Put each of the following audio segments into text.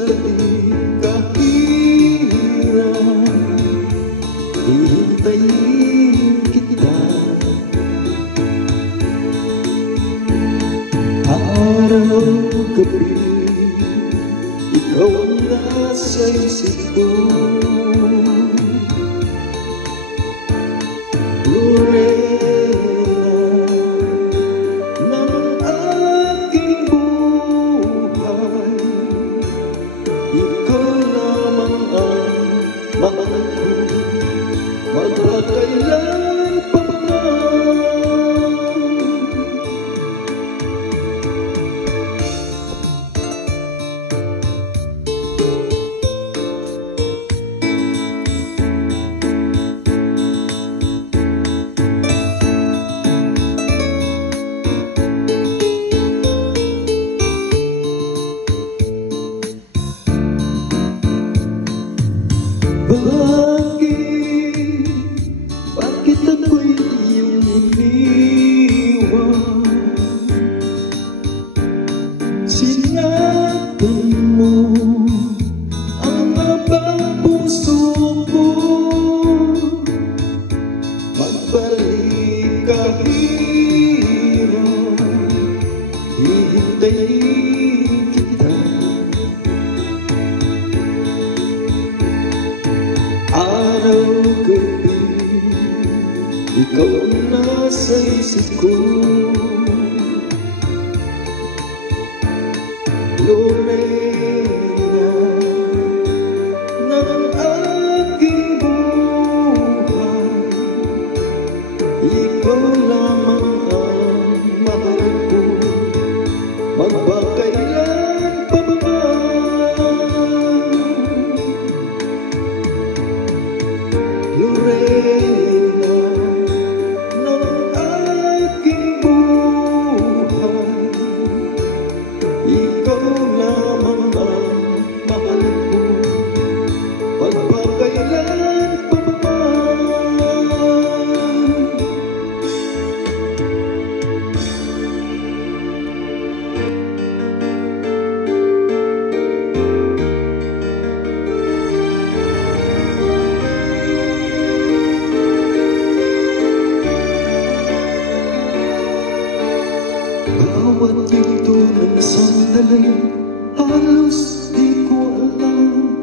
balik kahirap, hihintayin kita. Araw-gabi, ikaw ang nasa isip ko. Lorena ng aking buhay, ikaw lamang ang mahal ko. Magpakailan pa ba? Bakit ako'y iyong iniwan? Sinatan mo ang abang puso ko. Magbalik kahirap, hihintayin kita. Araw-gabi, ikaw ang nasa isip ko. Lorena ng aking buhay, ikaw lamang ang mahal ko. Magpakailan pa ba? Lorena ng aking buhay, ikaw lamang ang mahal ko. Magpakailan pa ba? Bawat yugto ng sandali, halos di ko alam.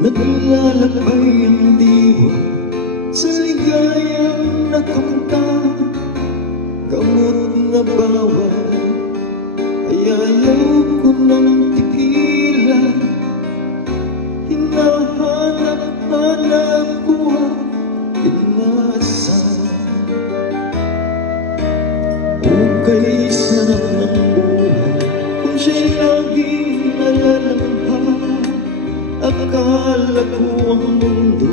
Naglalakbay ang diwa sa ligayang nakamtan. Gamot na bawal ay ayaw ko ng tigilan. Hinahanap-hanap ko ang inasal. Kay sarap ng buhay kung siya'y laging nalalamhan. Akala ko ang mundo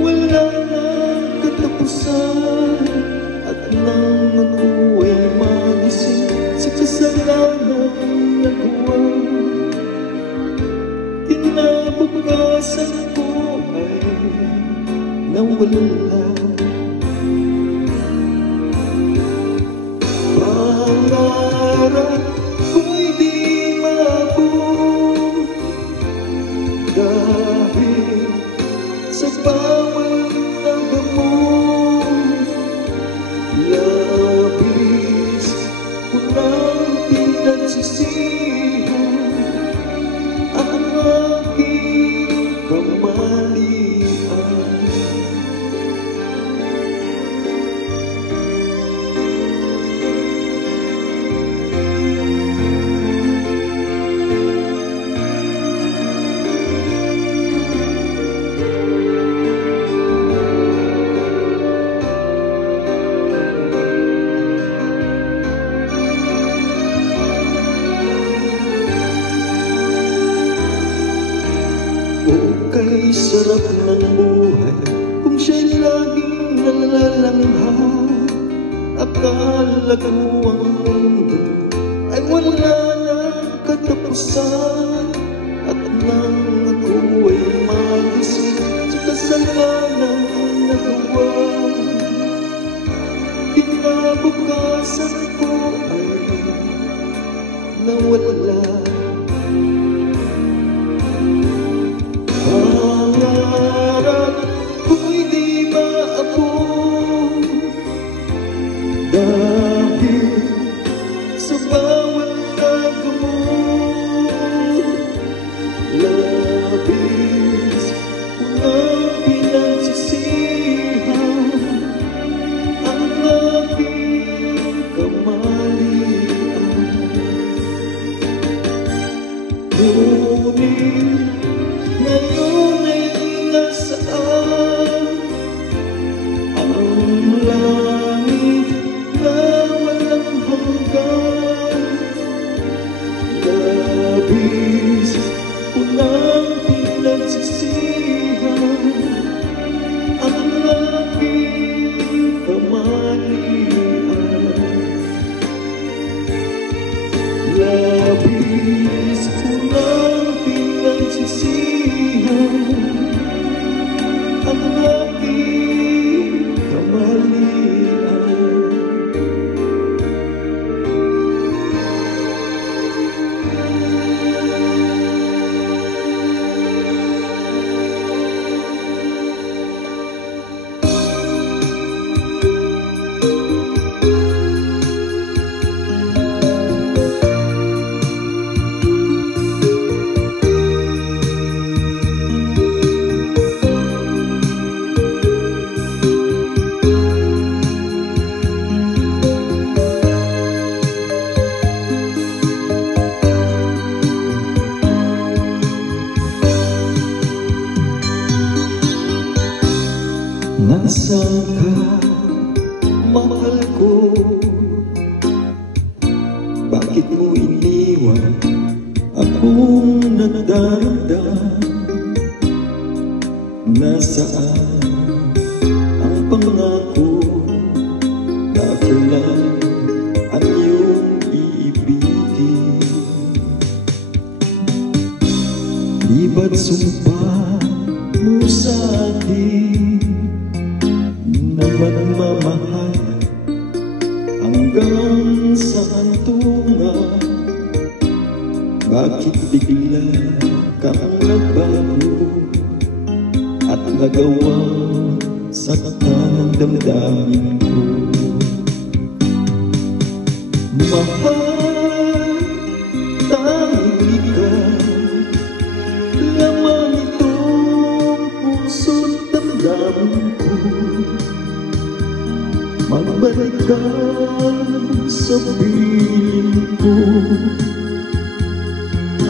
wala nang katapusan. At nang ako'y magising sa kasalanang nagawa, kinabukasan ko ay nawala. Pangarap ko'y di maabot dahil sa bawal na gamot. Labis ko nang pinagsisihan ang aking kamalian. Kay sarap ng buhay kung siya'y laging nalalanghap. Akala ko ang mundo ay wala nang katapusan. At nang ako'y magising sa kasalanang nagawa, kinabukasan ko ay nawala. Ngunit ngayon ay nasaan ang langit na walang hanggan. Labis ko nang pinagsisihan ang aking kamalian. Labis ko nang pinagsisihan ang aking kamalian. Nasaan ka, mahal ko? Bakit mo iniwan akong nagdaranda? Nasaan ang pangako na ako lang ang iyong iibigin? Di ba't sumpa mo sa akin na magmamahal hanggang sa hantungan? Bakit bigla kang nagbago at nagawa saktan ng damdamin ko? Mahal, tanging ikaw, laman itong puso't damdamin ko. Magbalik ka sa piling ko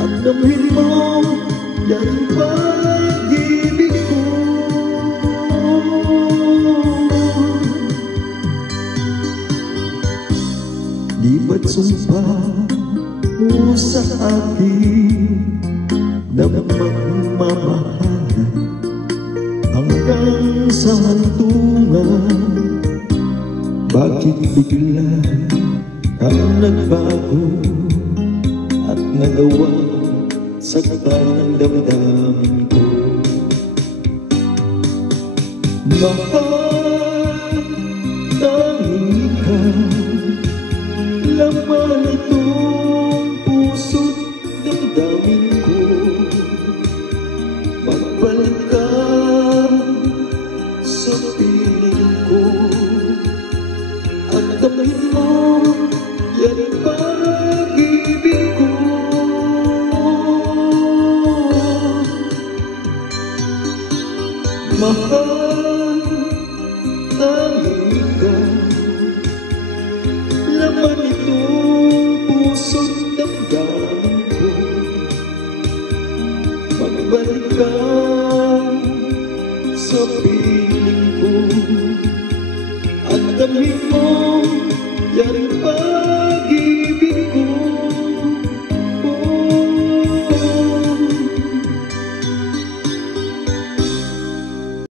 at damhin mo yan pag-ibig ko. Di ba't sumpa mo sa akin na magmamahalan hanggang sa hantungan? Bakit bigla kang nagbago at nagawa saktan ng damdamin ko? Mahal, tanging ikaw, laman itong puso't damdamin ko. Magbalik ka sa piling ko at damhin mo yan pag-ibig ko. Mahal, tanging ikaw, laman itong puso't damdamin ko. Magbalik ka sa piling ko at damhin mo yan pag-ibig ko.